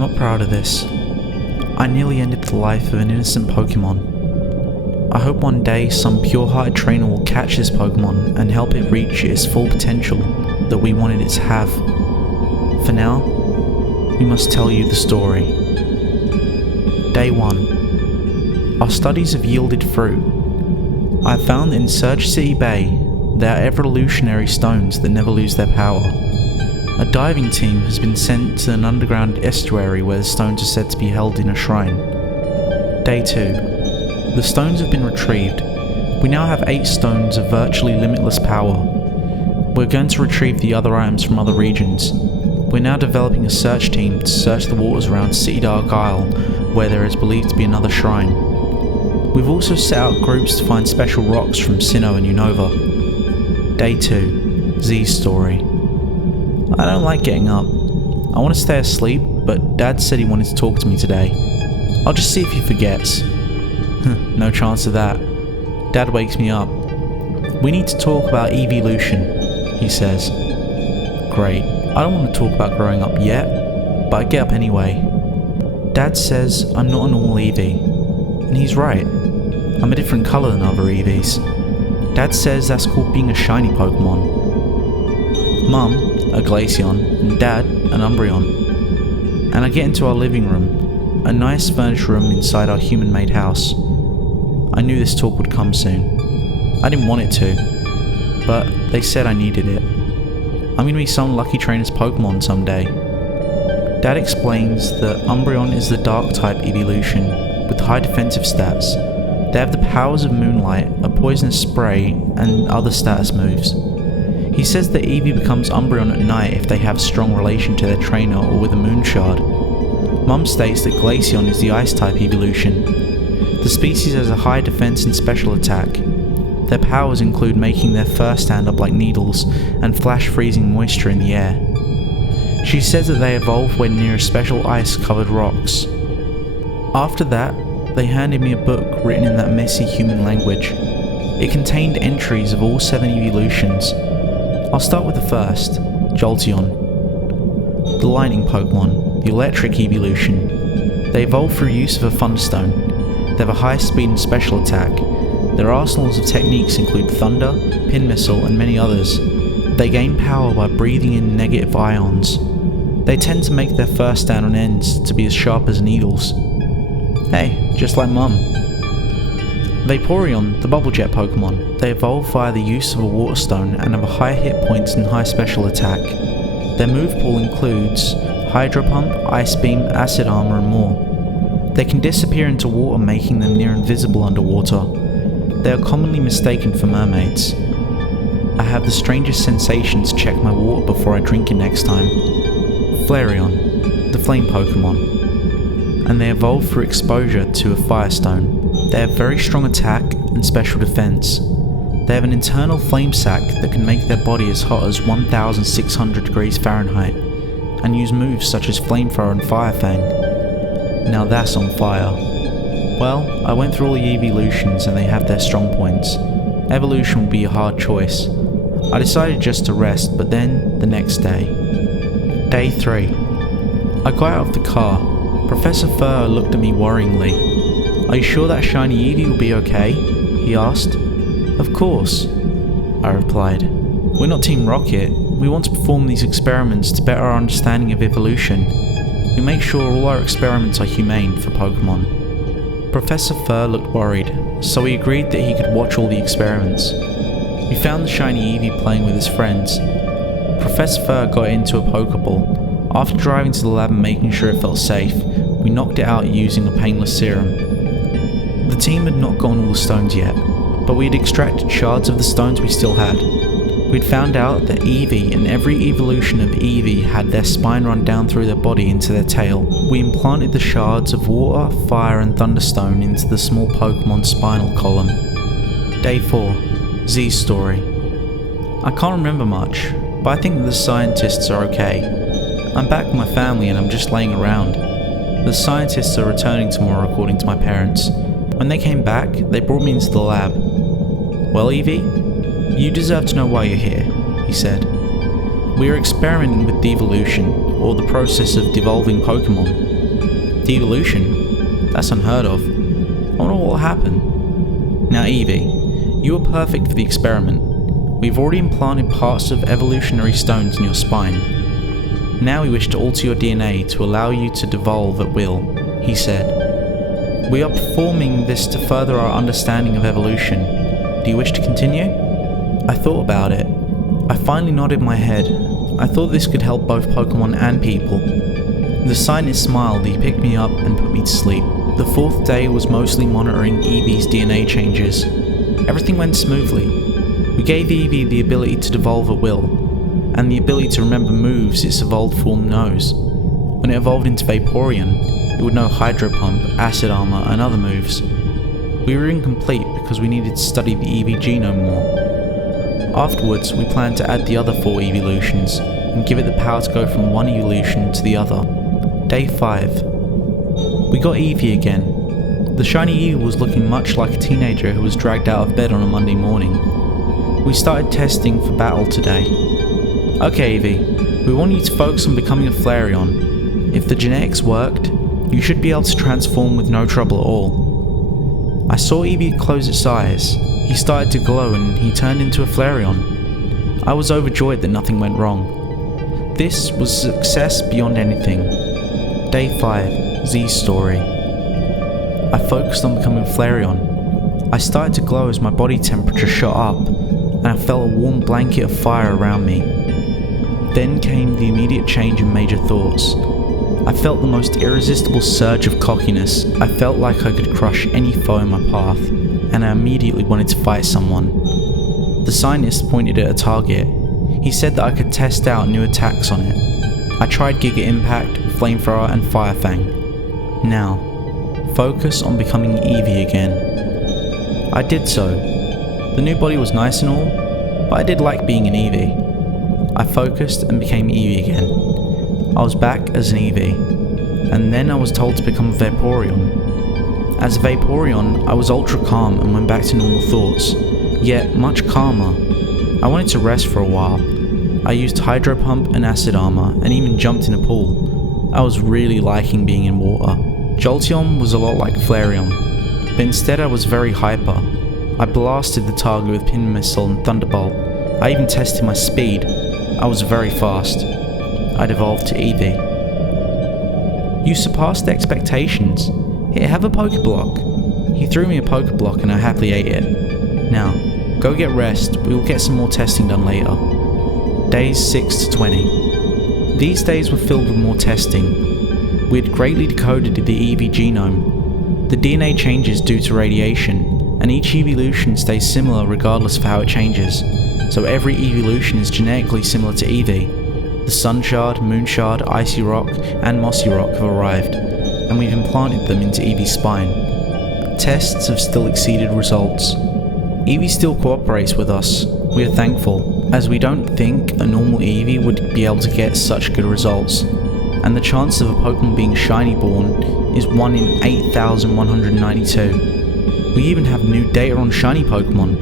I'm not proud of this. I nearly ended the life of an innocent Pokemon. I hope one day some pure-hearted trainer will catch this Pokemon and help it reach its full potential that we wanted it to have. For now, we must tell you the story. Day 1. Our studies have yielded fruit. I have found that in Surge City Bay, there are evolutionary stones that never lose their power. A diving team has been sent to an underground estuary where the stones are said to be held in a shrine. Day 2. The stones have been retrieved. We now have 8 stones of virtually limitless power. We're going to retrieve the other items from other regions. We're now developing a search team to search the waters around City Dark Isle, where there is believed to be another shrine. We've also set out groups to find special rocks from Sinnoh and Unova. Day 2. Z's story. I don't like getting up. I want to stay asleep, but Dad said he wanted to talk to me today. I'll just see if he forgets. No chance of that. Dad wakes me up. We need to talk about Eeveelution, he says. Great. I don't want to talk about growing up yet, but I get up anyway. Dad says I'm not a normal Eevee, and he's right. I'm a different colour than other Eevees. Dad says that's called being a shiny Pokemon. Mum, a Glaceon, and Dad, an Umbreon. And I get into our living room, a nice furnished room inside our human-made house. I knew this talk would come soon. I didn't want it to, but they said I needed it. I'm going to be some lucky trainer's Pokemon someday. Dad explains that Umbreon is the Dark-type Eeveelution with high defensive stats. They have the powers of Moonlight, a poisonous spray, and other status moves. He says that Eevee becomes Umbreon at night if they have a strong relation to their trainer or with a Moon Shard. Mum states that Glaceon is the Ice-type Eeveelution. The species has a high defense and special attack. Their powers include making their fur stand up like needles and flash freezing moisture in the air. She says that they evolve when near special ice-covered rocks. After that, they handed me a book written in that messy human language. It contained entries of all 7 evolutions. I'll start with the first, Jolteon. The lightning Pokemon, the electric Eeveelution. They evolve through use of a Thunderstone. They have a high speed and special attack. Their arsenals of techniques include Thunder, Pin Missile, and many others. They gain power by breathing in negative ions. They tend to make their fur stand on ends to be as sharp as needles. Hey, just like Mum. Vaporeon, the Bubble Jet Pokemon. They evolve via the use of a Water Stone and have a high hit points and high special attack. Their move pool includes Hydro Pump, Ice Beam, Acid Armor, and more. They can disappear into water, making them near invisible underwater. They are commonly mistaken for mermaids. I have the strangest sensation to check my water before I drink it next time. Flareon, the Flame Pokemon. And they evolve through exposure to a Firestone. They have very strong attack and special defense. They have an internal flame sac that can make their body as hot as 1600 degrees Fahrenheit, and use moves such as Flamethrower and Fire Fang. Now that's on fire. Well, I went through all the Eeveelutions and they have their strong points. Evolution will be a hard choice. I decided just to rest, but then, the next day. Day 3. I got out of the car. Professor Fur looked at me worryingly. Are you sure that shiny Eevee will be okay? He asked. Of course, I replied. We're not Team Rocket. We want to perform these experiments to better our understanding of evolution. We make sure all our experiments are humane for Pokemon. Professor Fur looked worried, so we agreed that he could watch all the experiments. We found the shiny Eevee playing with his friends. Professor Fur got it into a Pokeball. After driving to the lab and making sure it felt safe, we knocked it out using a painless serum. The team had not gotten all the stones yet, but we had extracted shards of the stones we still had. We'd found out that Eevee and every evolution of Eevee had their spine run down through their body into their tail. We implanted the shards of Water, Fire and Thunderstone into the small Pokemon spinal column. Day 4. Z's story. I can't remember much, but I think that the scientists are okay. I'm back with my family and I'm just laying around. The scientists are returning tomorrow according to my parents. When they came back, they brought me into the lab. Well, Eevee? You deserve to know why you're here, he said. We are experimenting with devolution, or the process of devolving Pokemon. Devolution? That's unheard of. I wonder what will happen. Now Eevee, you are perfect for the experiment. We've already implanted parts of evolutionary stones in your spine. Now we wish to alter your DNA to allow you to devolve at will, he said. We are performing this to further our understanding of evolution. Do you wish to continue? I thought about it. I finally nodded my head. I thought this could help both Pokemon and people. The scientist smiled. He picked me up and put me to sleep. The fourth day was mostly monitoring Eevee's DNA changes. Everything went smoothly. We gave Eevee the ability to devolve at will, and the ability to remember moves its evolved form knows. When it evolved into Vaporeon, it would know Hydro Pump, Acid Armor, and other moves. We were incomplete because we needed to study the Eevee genome more. Afterwards, we planned to add the other 4 evolutions and give it the power to go from one evolution to the other. Day 5. We got Eevee again. The shiny Eevee was looking much like a teenager who was dragged out of bed on a Monday morning. We started testing for battle today. Okay Eevee, we want you to focus on becoming a Flareon. If the genetics worked, you should be able to transform with no trouble at all. I saw Eevee close its eyes. He started to glow and he turned into a Flareon. I was overjoyed that nothing went wrong. This was a success beyond anything. Day 5, Z's story. I focused on becoming Flareon. I started to glow as my body temperature shot up, and I felt a warm blanket of fire around me. Then came the immediate change in major thoughts. I felt the most irresistible surge of cockiness. I felt like I could crush any foe in my path, and I immediately wanted to fight someone. The scientist pointed at a target. He said that I could test out new attacks on it. I tried Giga Impact, Flamethrower, and Fire Fang. Now, focus on becoming Eevee again. I did so. The new body was nice and all, but I did like being an Eevee. I focused and became Eevee again. I was back as an Eevee, and then I was told to become a Vaporeon. As a Vaporeon, I was ultra calm and went back to normal thoughts, yet much calmer. I wanted to rest for a while. I used Hydro Pump and Acid Armor, and even jumped in a pool. I was really liking being in water. Jolteon was a lot like Flareon, but instead I was very hyper. I blasted the target with Pin Missile and Thunderbolt. I even tested my speed. I was very fast. I devolved to Eevee. You surpassed expectations. Here, have a Pokeblock. He threw me a Pokeblock and I happily ate it. Now, go get rest. We will get some more testing done later. Days 6 to 20. These days were filled with more testing. We had greatly decoded the Eevee genome. The DNA changes due to radiation, and each evolution stays similar regardless of how it changes. So every evolution is genetically similar to Eevee. The Sun Shard, Moon Shard, Icy Rock, and Mossy Rock have arrived, and we've implanted them into Eevee's spine. Tests have still exceeded results. Eevee still cooperates with us. We are thankful, as we don't think a normal Eevee would be able to get such good results, and the chance of a Pokemon being shiny born is 1 in 8,192. We even have new data on shiny Pokemon,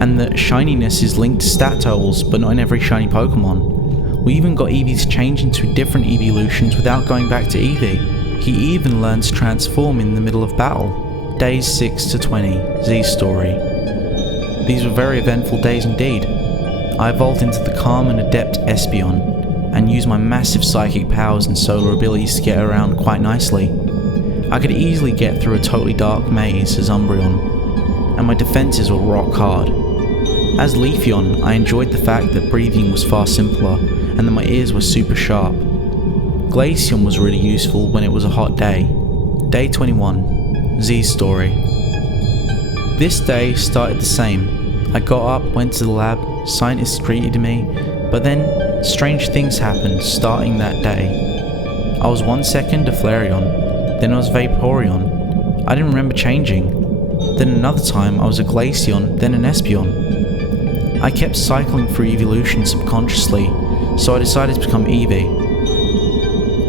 and that shininess is linked to stat totals, but not in every shiny Pokemon. We even got Eevee's change into different evolutions without going back to Eevee. He even learns to transform in the middle of battle. Days 6 to 20, Z's story. These were very eventful days indeed. I evolved into the calm and adept Espeon, and used my massive psychic powers and solar abilities to get around quite nicely. I could easily get through a totally dark maze as Umbreon, and my defenses were rock hard. As Leafeon, I enjoyed the fact that breathing was far simpler, and that my ears were super sharp. Glaceon was really useful when it was a hot day. Day 21, Z's story. This day started the same. I got up, went to the lab, scientists greeted me, but then strange things happened starting that day. I was 1 second a Flareon, then I was Vaporeon. I didn't remember changing. Then another time I was a Glaceon, then an Espeon. I kept cycling through evolution subconsciously, so I decided to become Eevee.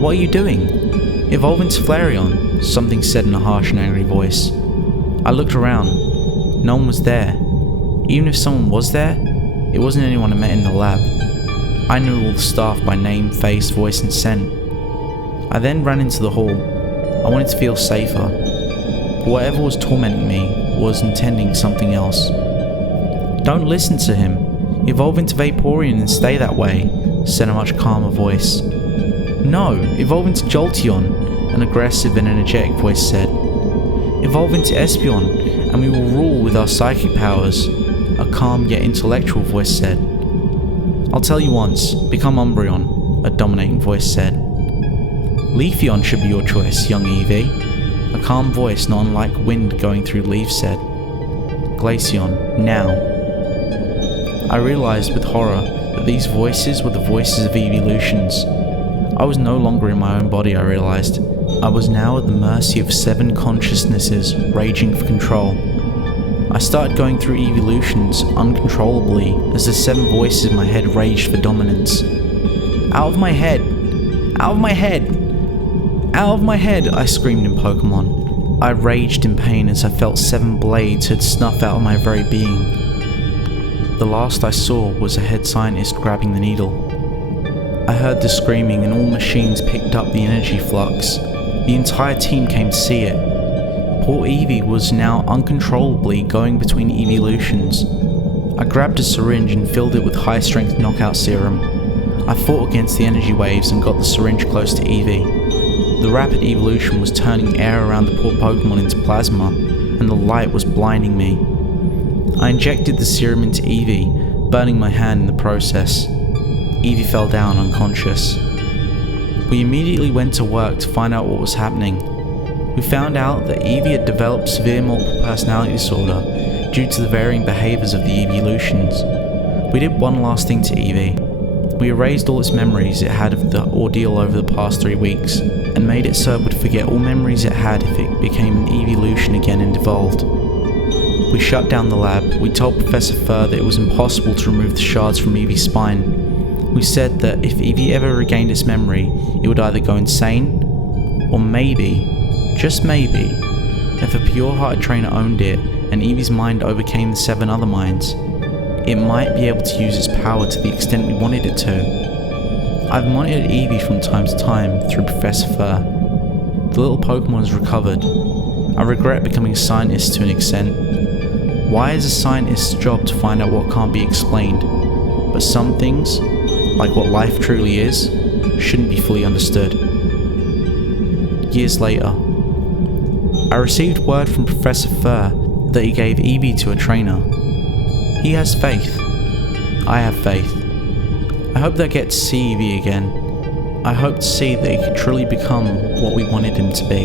What are you doing? Evolve into Flareon, something said in a harsh and angry voice. I looked around. No one was there. Even if someone was there, it wasn't anyone I met in the lab. I knew all the staff by name, face, voice and scent. I then ran into the hall. I wanted to feel safer, but whatever was tormenting me was intending something else. "Don't listen to him. Evolve into Vaporeon and stay that way," said a much calmer voice. "No, evolve into Jolteon," an aggressive and energetic voice said. "Evolve into Espeon, and we will rule with our psychic powers," a calm yet intellectual voice said. "I'll tell you once, become Umbreon," a dominating voice said. "Leafeon should be your choice, young Eevee," a calm voice not unlike wind going through leaves said. "Glaceon, now." I realized with horror that these voices were the voices of Eeveelutions. I was no longer in my own body, I realized. I was now at the mercy of 7 consciousnesses raging for control. I started going through Eeveelutions uncontrollably as the 7 voices in my head raged for dominance. "Out of my head! Out of my head! Out of my head!" I screamed in Pokemon. I raged in pain as I felt 7 blades had snuffed out of my very being. The last I saw was a head scientist grabbing the needle. I heard the screaming and all machines picked up the energy flux. The entire team came to see it. Poor Eevee was now uncontrollably going between Eeveelutions. I grabbed a syringe and filled it with high-strength knockout serum. I fought against the energy waves and got the syringe close to Eevee. The rapid evolution was turning air around the poor Pokemon into plasma, and the light was blinding me. I injected the serum into Eevee, burning my hand in the process. Eevee fell down unconscious. We immediately went to work to find out what was happening. We found out that Eevee had developed severe multiple personality disorder due to the varying behaviours of the Eeveelutions. We did one last thing to Eevee. We erased all its memories it had of the ordeal over the past 3 weeks, and made it so it would forget all memories it had if it became an Eeveelution again and evolved. We shut down the lab. We told Professor Fur that it was impossible to remove the shards from Eevee's spine. We said that if Eevee ever regained its memory, it would either go insane, or maybe, just maybe, if a pure-hearted trainer owned it and Eevee's mind overcame the 7 other minds, it might be able to use its power to the extent we wanted it to. I've monitored Eevee from time to time through Professor Fur. The little Pokemon has recovered. I regret becoming a scientist to an extent. Why is a scientist's job to find out what can't be explained? But some things, like what life truly is, shouldn't be fully understood. Years later, I received word from Professor Fur that he gave Eevee to a trainer. He has faith. I have faith. I hope that I get to see Eevee again. I hope to see that he could truly become what we wanted him to be.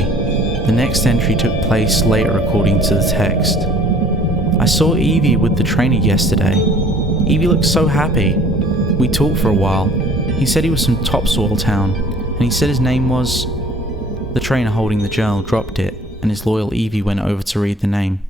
The next entry took place later according to the text. I saw Eevee with the trainer yesterday. Eevee looked so happy. We talked for a while. He said he was from Topsoil Town, and he said his name was... The trainer holding the journal dropped it, and his loyal Eevee went over to read the name.